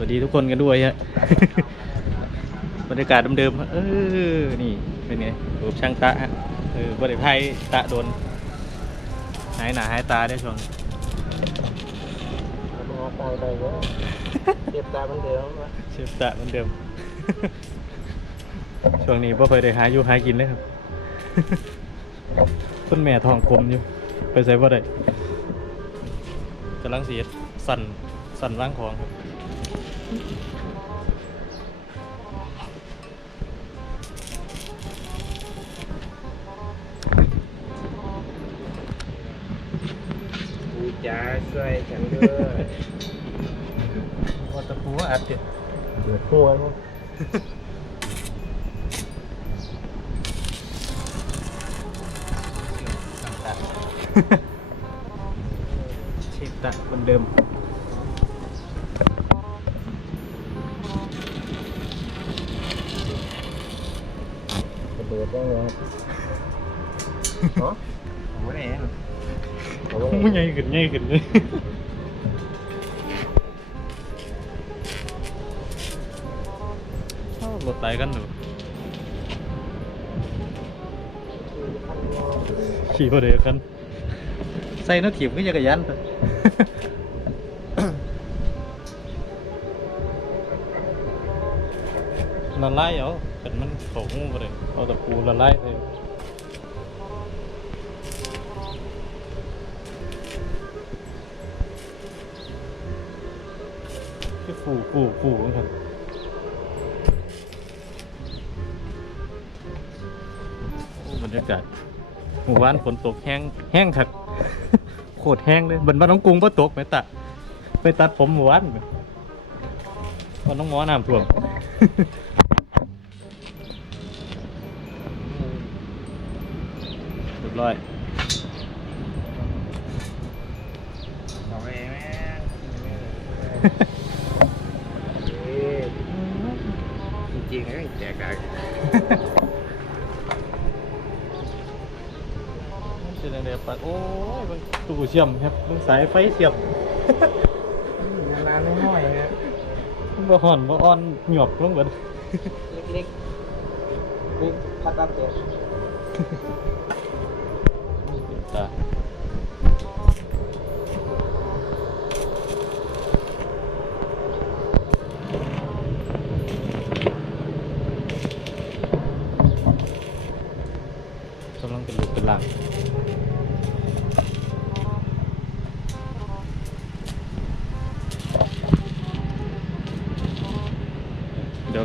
วัสดีทุกคนกันด้วยฮะ บรรยากาศเดิมๆ เออ นี่เป็นไงรูปช่างตะฮะ เออบริไพตะโดน หายหนาหายตาได้ช่วงมอตายไปก็เจ็บตาเหมันเดิมวะเชฟตะเหมือนเดิม ช่วงนี้พ่เคยได้หาอยู่หากินเลยครับต้นแม่ทองกลมอยู่ ไปใส่บ่ได้กำลังเสียสั่นสั่นร่างของครับ กูจะช่วยฉันด้วยว่าตะปูอัดเด็ดเดือดหัวมั้งเชฟตะเหมือนเดิม งใหญ่ขึ้นใหญ่ขึ้นเลยอ้าวรถไหลกันหนูขี่พอดีกัน ใส่นักถีบก็จักระยานไปละลายเอาเป็นมันโขงไปเลยเอาตะปูละลายเล กูกูเหมือนกันบรรยากาศหมู่บ้านฝนตกแห้งแห้งคับโคตรแห้งเลยเหมือนบ้านน้องกรุงก็ตกไปตัดไปตัดผมหมู่บ้านไปวันน้องหมอน้ำท่วม เชื่อมครับมันสายไฟเสียบเวลาน้อยๆนะมันบ่ห่อนบ่อ่อนหยอบลงเบิดเล็กๆนี่พัดรับเด็ดต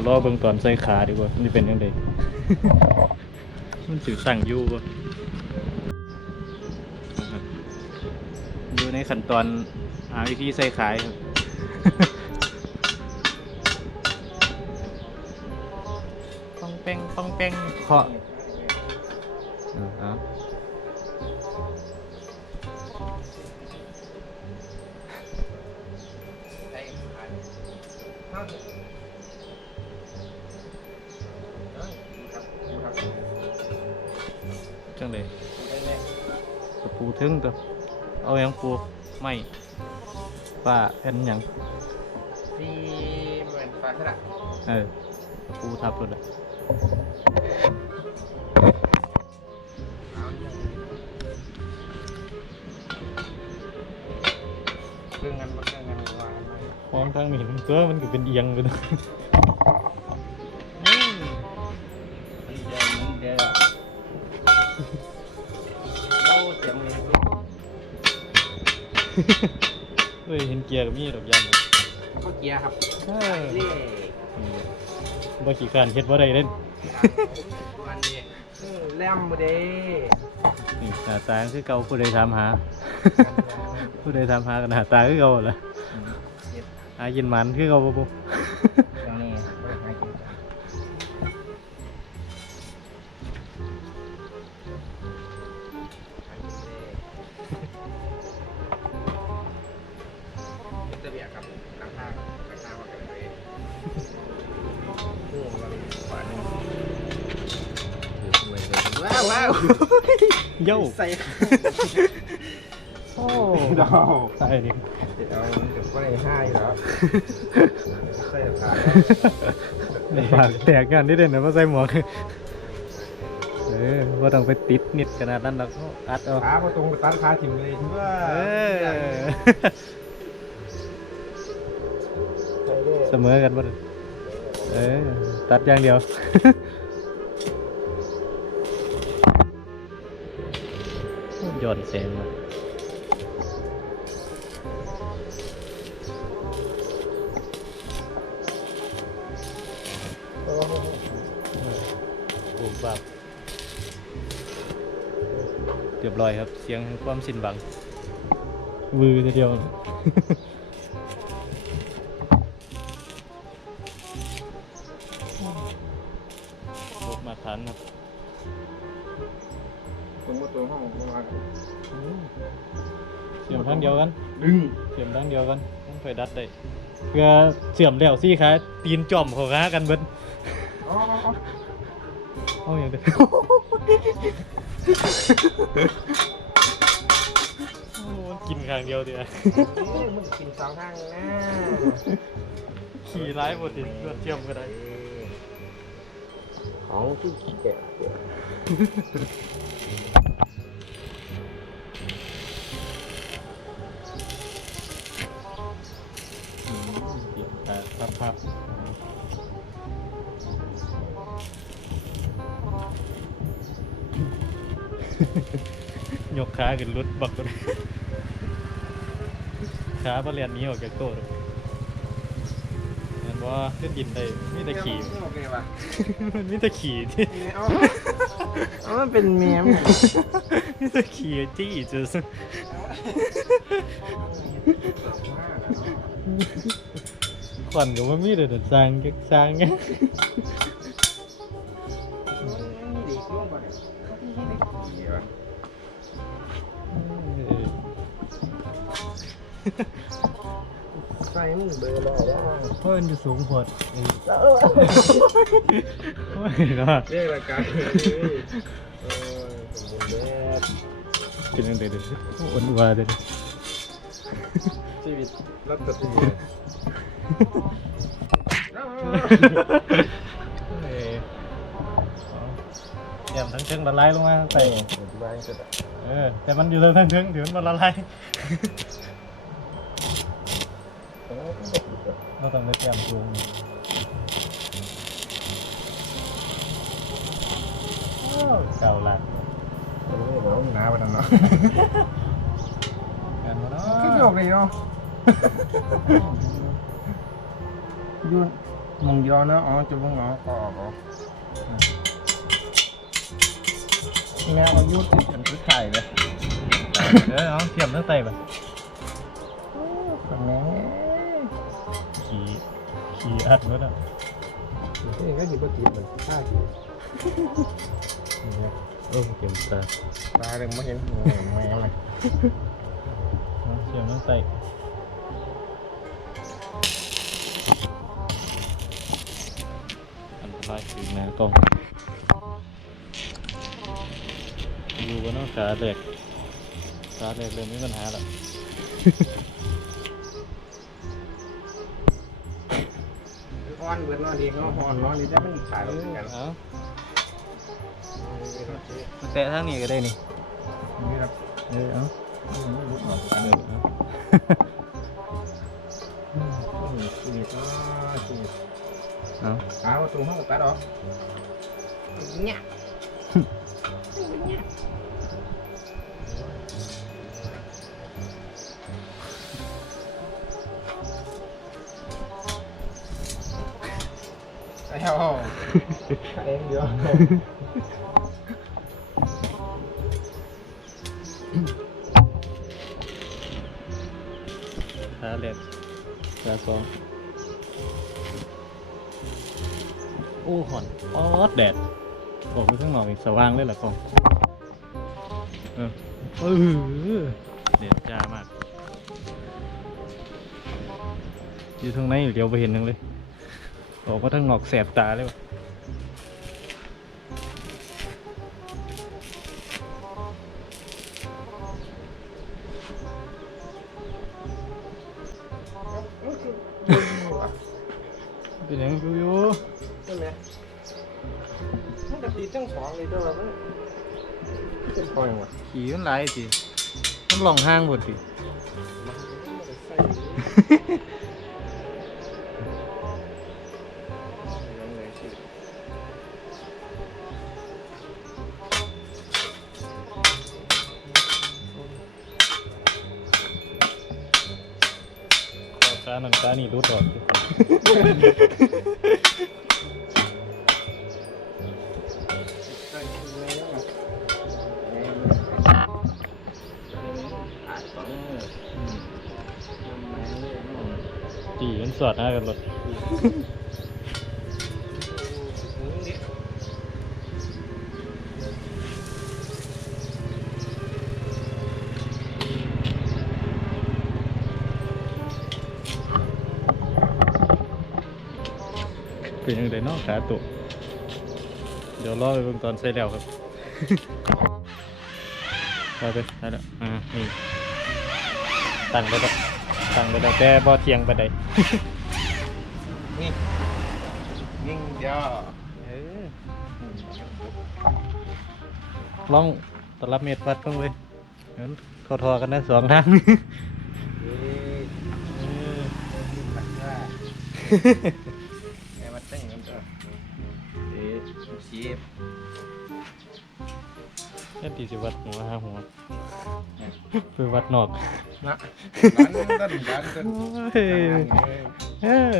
รอเบิ่งตอนใส่ขาดีกว่ามันจะเป็นยังไงมันสิสั่งอยู่บ่นะครับอยู่ในขั้นตอนหาวิธีใส่ขายครับป้องแป้งป้องแป้งเคาะ จังเลยตะปูถึงตัวเอาหยังปูไม่ป้าแผ่นหยังที่เหมือนฟ้าสลัดเออตะปูทับรถอะเครื่องกันมาเครื่องกันวางไว้พร้อมทางนี้มันก็มันก็เป็นเอียงไปเลย กียร์กับมีดอกยันเลยก็เกียร์ครับเออเล่อืมบ่ขี่การเฮ็ดบ่ได้เล่นวันนี้เออแลมบ่เด้นี่หน้าตาคือเก่าผู้ใดถามหา ผู้ใดถามหากันหน้าตาคือเก่าแหละหากินหมันคือเก่าบ่ปุ๊ ตรงนี้ วยเลยว้าวว้าวเย้าใส่โอ้ดาวใช่ดิเอาเดี๋ยวก็ได้ห้าอยู่แล้วใส่ขาปากแตกกันนิดเด่นนะว่าใส่หมวกเออว่าต้องไปติดนิดขนาดนั้นหรอกอัดเอาขาประตรงตั้งขาถิ่มเลยที่ว่าเออเสมอกันบ่เออตัดอย่างเดียว ย้อนแสงมาบุบบับเรียบร้อยครับ เสียงแห่งความสิ้นหวังวือเดียว กันต้องเคยดัดได้เพื่อเสื่อมแล้วซี่คะตีนจ่อมเขาค้ากันเบิดอ๋อเอาอย่างเดียวโอ้กินข้างเดียวเดียวมึงกินสองข้างนะขี่ร้ายหมดดิเลือดเทียมก็ได้ของที่แก ยกขาขึ้นรถบักเลยขาบริเรียนหนี้ออกจากโต๊ะเลยเห็นว่าขึ้นดินได้มีแต่ขี่โอเคป่ะมันมีแต่ขี่ที่เอาเอามันเป็นเมียมมีแต่ขี่จี้จะขวัญก็ว่ามีแต่เดินสร้างแกสร้างไง ใส่มึงเบอร์รอว่าเพราะมันอยู่สูงโพดไม่รอดเรียกรายการเลยเออสมบูรณ์แบบกินอันเดียวเดี๋ยวอ้วนวาเดี๋ยวชีวิตรัตตีเออเตรียมทั้งเชิงละลายลงมาใส่แบบเออแต่มันอยู่ทั้งเชิงเดี๋ยวมันละลาย เราต้องไปเตรียมจูงโอ้เก่าละเออเดี๋ยวหนาไปนั่นเนาะงานมาเนาะขึ้นโยกเลยเนาะยูนมงยอเนาะอ๋อจะมงอ๋อก็ออกอ๋อแมวอายุติดกันคือไข่เลยเออเอาเทียมทั้งไตไปคนนี้ขี่ ขี่อัดรถอะนี่ก็ถือว่าติดเหมือนข้าอยู่เออเต็มตาตาเลยไม่เห็นแมวเลยเอาเทียมทั้งไตอันตรายคือหน้ากล้องอยู่บนน้องขาเด็กขาเด็กเริ่มมีปัญหาแล้วอ่ อนเบิดนอนดีเนาะอ่อนนอนดีจะมันขายรถกันเอาแตะทางนี้ก็ได้นี่นี่ครับเออเอารุดออกกันเอเลอยเอาชีวิตก็ชีวิตเอาขาประตูห้องตัดออกเนี่ย ไอ้เห่าเองเดียวขาเด็กขาสองโอ้หอนออดแดดออกไปข้างนอกอีกสว่างเลยล่ะกล้องเออเออเด็ดจ้ามาก อยู่ทางในอยู่เดียวไปเห็นหนึงเลย ออกมาทั้งนอกแสบตาเลยวะเป็นยังอยู่อยู่ใช่ไหมมันจะตีจังของเลยเด้อมันเป็นพอยังวะขี่มันหลายสิมันหลองห้างหมดสิ กา เป็นยังไงเนาะขาตุเดี๋ยวรอไปเบิ่งตอนใส่แล้วครับไปไปได้แล้วอ่านี่ตั้งไปแล้วตั้งไปแล้วแต่บ่เทียงไปไดนี่ยิ่งเดียวเออลองตลับเมตรวัดต้องเลยงั้นทอทอๆกันได้สองทางเอ๊ะหลักว่าไง แค่ตีสิวัดหัวหาหัวไปวัดนอกนะร้านต้นร้านต้นเฮ้ยเออ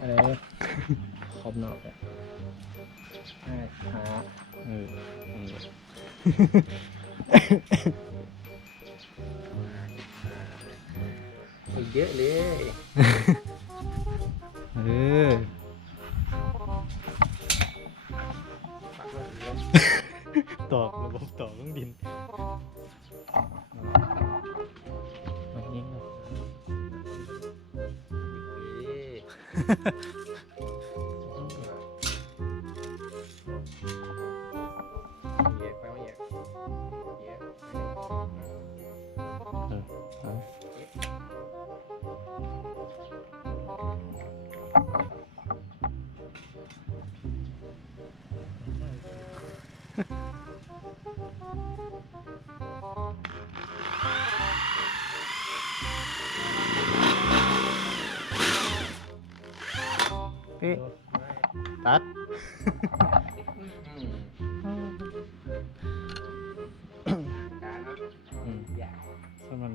อะไรครบนอกอะหาเออเออคนเยอะเลยเออ ตอกระบบตอกต้องดินเอาอย่างบเยอะไปไม่เยอะเยอะเออเอาพี่ตัดการนะอืมอยากสมั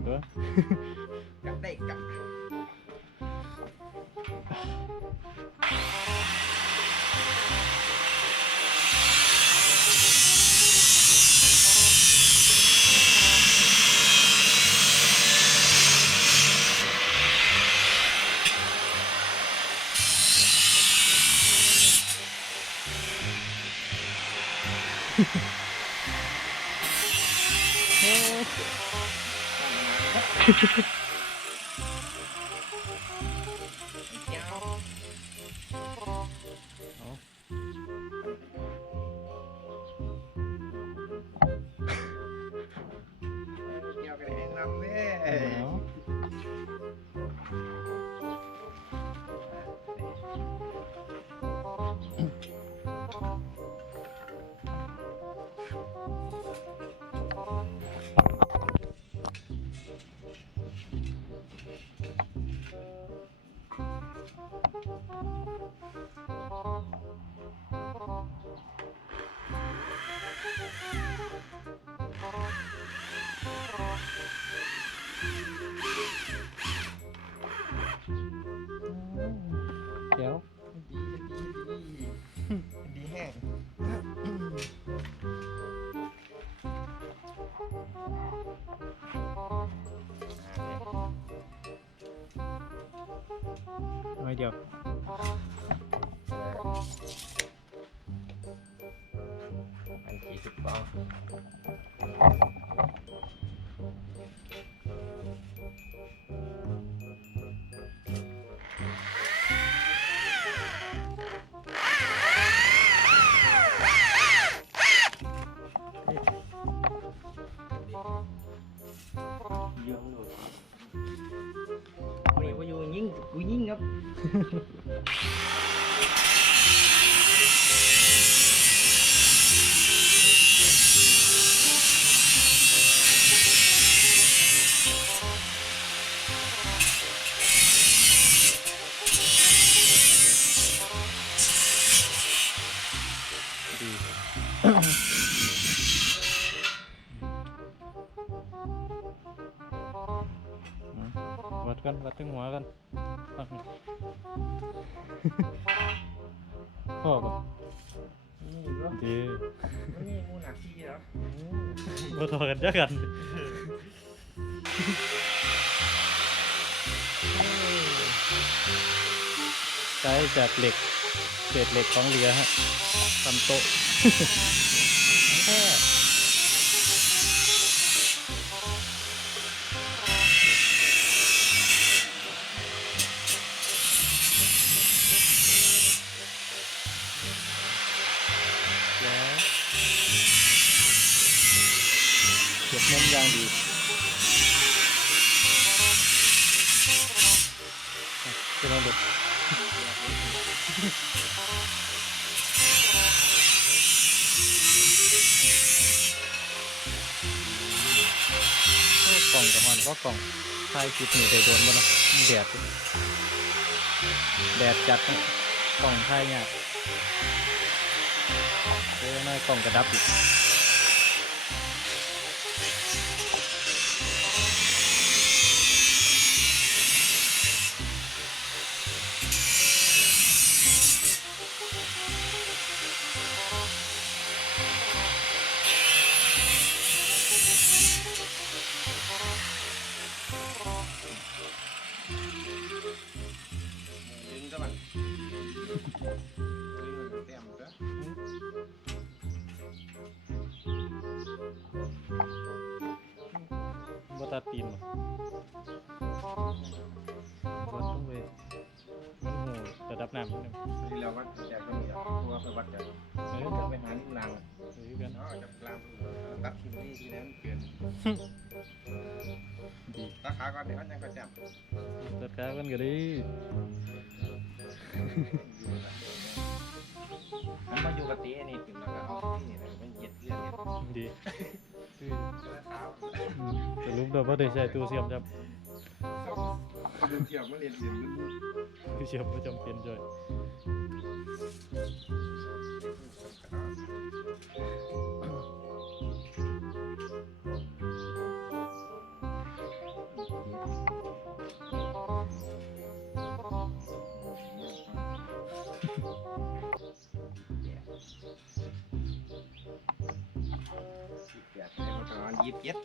ไม่เดี วัดกันวัดถึงหัวกันฟังหน่อยพ่อปะนี่ก็ดีนี่มูหนักที่แล้วมาทอกันจักกันใช้จากเหล็กเศษเหล็กของเรือฮะทำโต๊ะ เก็บมุมยางดีจะลองดูกล่องกับมันก็กล่องถ่ายคลิปนี่ได้โดนบ่เนะแดดแดดจัดนะกล่องถ่ายยากเอ้ยน้อยกล่องกระดับอีก ตัดตีนวัดต้องไปมันหูระดับน้ำนิดนึงนี่เราวัดจากตรงนี้ตัวไปวัดจากเออจะไปหานิ้วนางเออกันเนาะจากลางตัดทีนี่ที่นั้นเกินดีราคาก่อนเดี๋ยวยังก็จับจัดกากันก็ดีมันมาอยู่กับต้นี่ถึงแล้วก็เอาที่นี่มันเย็ดเรื่องเนี่ยดี มสรุปแล้วบ่ได้ใช้ตู้เสียมจับเรื่องเที่ยวมาเรียนเรียนรุ่นตู้เสียมบ่จำเป็นจ้อย ยี่สิบเจ็ด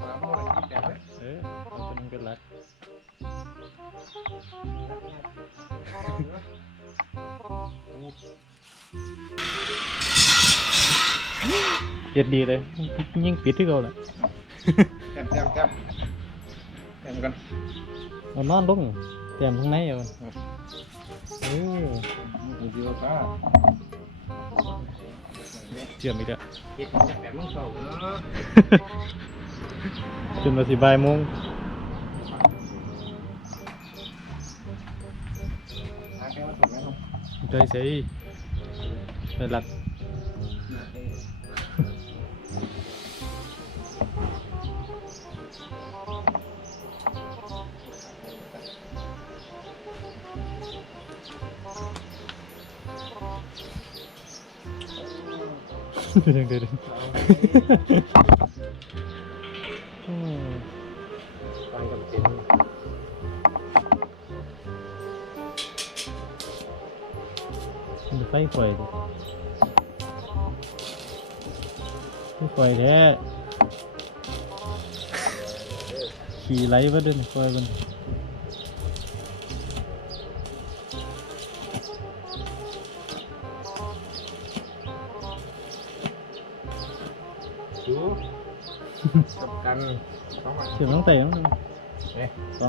ประมาณยี่สิบแปดเลยเออเอาตัวนึงเป็นหลักเฮ็ดดีเลยยิ่งปิดที่เก่าแหละแต้มแต้มแต้มแต้มกันเอานอนลงแต้มข้างในเอาเออมันเยอะป้าเชื่อมอีกแล้วเฮ็ดจากแบบมึงเศร้าเนาะจนมาสิบ่ายโมงหาแค่ว่าถูกไหมครับใจใส่เป็นหลัก เดี๋ยวเดี๋ยวเดี๋ยวอืมฟังกับเต็มมันไฟไฟไฟไฟแท้ขี่ไหลมาเดินไฟมัน วันเสียงต้องเตะมั้งเอ๊ะส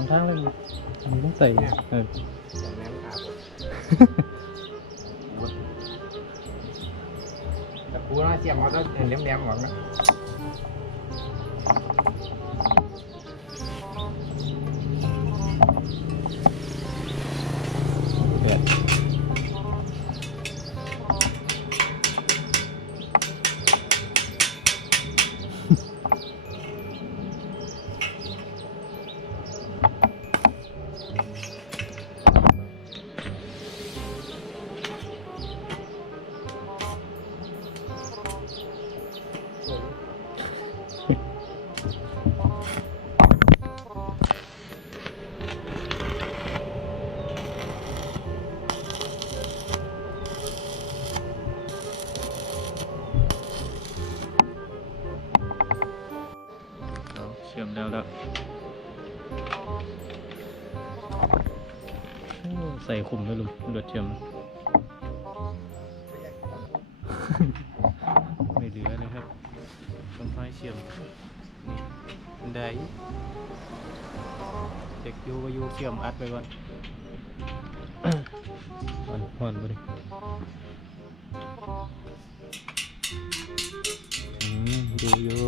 ใส่คุมด้วยลุงรถเชื่อม ไม่เหลือนะครับต้นไม้เชื่อม นี่บันไดเด็กอยูก็อยูเชื่อมอัดไปก่อนอ่อนอ่อนไปดิอืมดูอยู่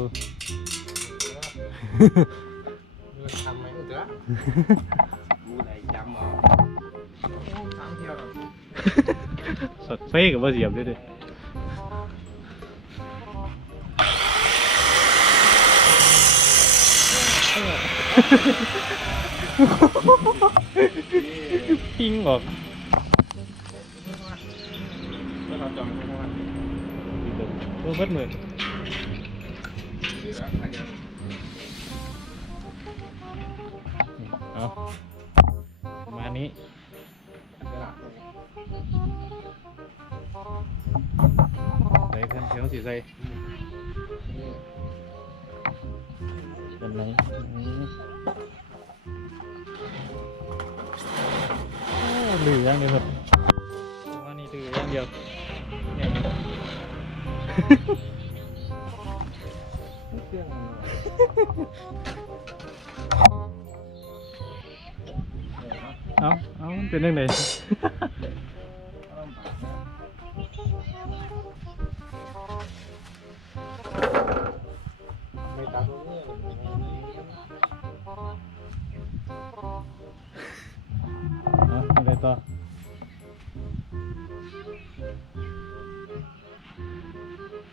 มึงทำไหมมึงเด้อกู กับว่าเสียบด้วยดิปิ้งออกแล้วเราจองเข้ามาเพิ่มเพิ่มมือดีแล้วอันเดียวเอาประมาณนี้ ใส่กันเชียวสีใส่กันไหนอืมโอ้เห เอาอะไรต่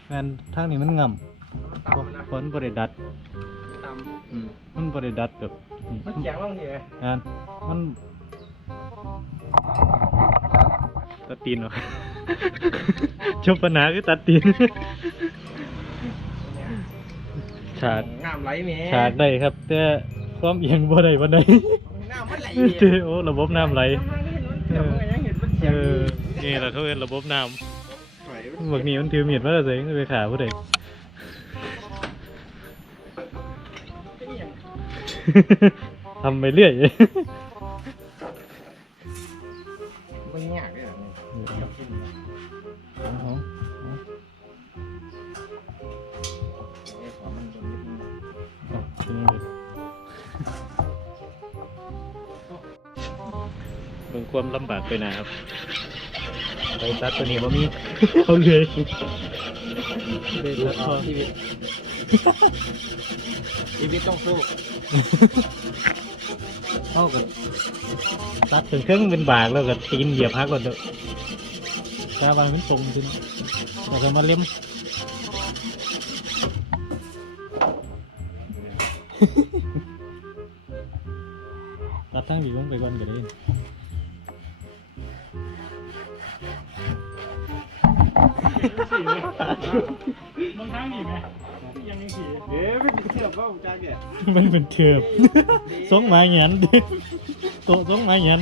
อแมนทางนี้มันง่ำตามนะฝนบริดัดตามอืมมันบริดัดแบบมันแข็งบ้างทีไหมงานมันตัดตีนเหรอชมปัญหาคือตัดตีนฉากน้ำไหลแม่ฉากได้ครับ แต่ความเอียงบ่ได้บ่ได้น้ำมันไหลโอ้ระบบน้ำไหล เออยังเห็นมันเอแข็งอนี่เราเท่ากันระบบน้ไหลำบางนี้มันถือมีดมาแล้วเสยไปขาผู้ใดทำไปเรื่อย มันยากเลยนะเอาเอาเอาเป็นยังไง เบิ่งความลำบากไปหนะครับไปตัดตัวนี้บ่มีเอาเลยเลยตัดพอชีวิตชีวิตต้องสู้เอากันตัดถึงเครื่องเป็นบากแล้วก็ตีนเหยียบหักก่อนเด้อตาบางมันตรงจริงแล้วก็มาเล็มตัดทั้งวีลงไปก่อนก็ได้างครั้งนี่ไหมยังยังขี่เอ๊ะไม่เชื่อว่าจ้าแกมันเป็นเถือบสองไม้หยันโตะสองไม้หยัน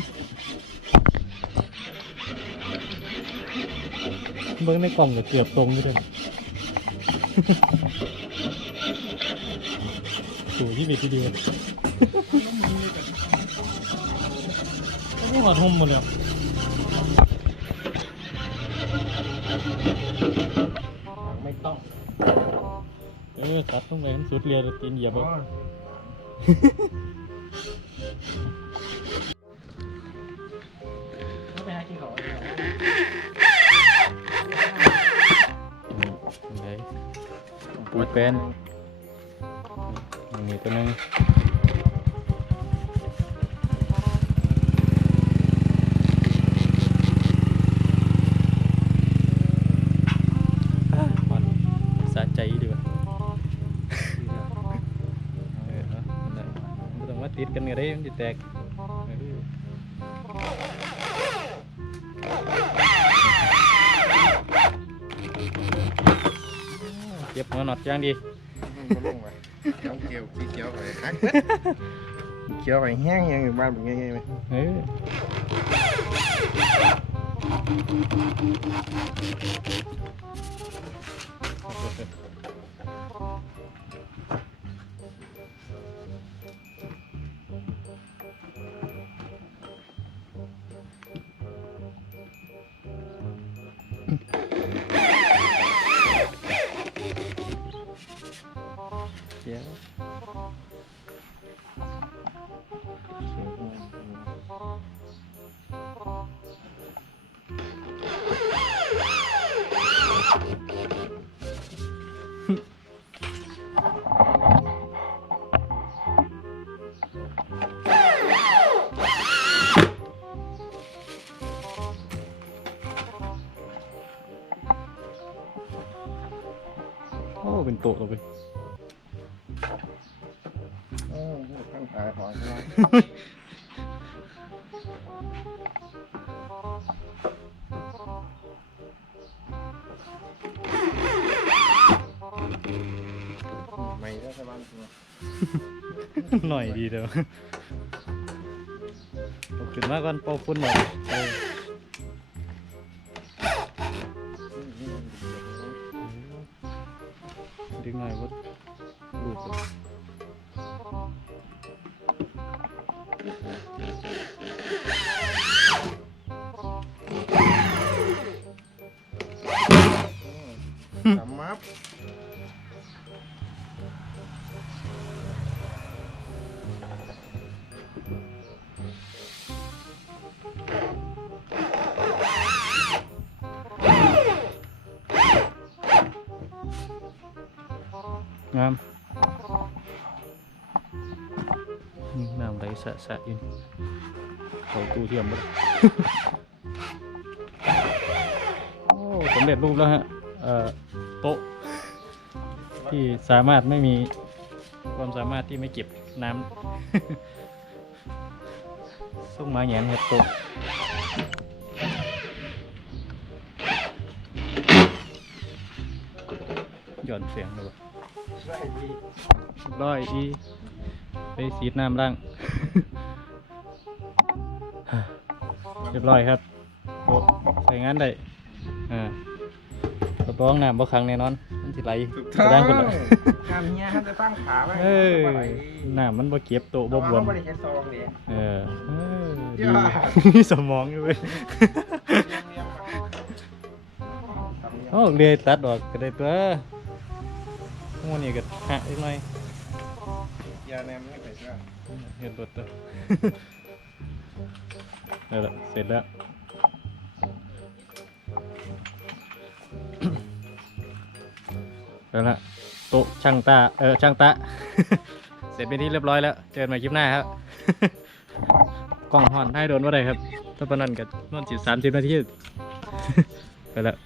เบิ่งในกล่องก็เกือบตรงอยู่เด้อสู่ชีวิตที่ดีนี่หัดหมหมดเลยอะไม่ต้องเออตัดลงไปให้มันสุดเรียนตีนเหยียบเอาไปหากินของไหนปูแป้นนี่ตัวหนึง ก็ได้มันจะแตกเออเก็บหัวหนอดอย่างดีลงไปน้ำเกียวขี้เกียวไปฮักเกียวไปแห้งยังอยู่บ้านเป็นไงไงไหมเออ โต๊ะลงไปโอ้ข้างตายถอนใช่ไหมไม่ได้สบายจริงหน่อยดีเด้อเอาขึ้นมาก่อนเป่าฝุ่นหน่อย สำมับงามนี่น้ำไหลสะสะอยู่นี่ เขาตู้เทียมบ่ได้โอ้สำเร็จรูปแล้วฮะเอ่อโต๊ะที่สามารถไม่มีความสามารถที่ไม่เก็บน้ำ ส่งมาแงนเห็ดโต๊ะหย่อนเสียงเลยวะได้ดีร้อยอีไปสีดน้ำล่าง เรียบร้อยครับโต๊ะใช้งานได้อ่า รับรองน้ำบ่ครั้งแน่นอน มันสิไหลถูกไปต้องด้านคนละงานเนี้ยครับจะตั้งขาไว้เออน้ำมันบ่เก็บโต๊ะบ่บวมไม่ได้ใช้ซองเดียเออเออดี ยอดมีสมองอยู่เว้ยโอ้เรียตัดออกก็ได้ตัวโม่นี่ก็หักอีกหน่อยยาแนมไม่ไปเชื่อเห็นรถตัวนั่นแหละเสร็จแล้ว แล้วละโต๊ะช่างตา เออ ช่างตาเสร็จเป็นที่เรียบร้อยแล้ว เจอกันใหม่คลิปหน้าครับ กล้องหอนให้โดนว่าไรครับ ถ้าปนนันกับนอนสิสามสิบนาที ไปแล้ว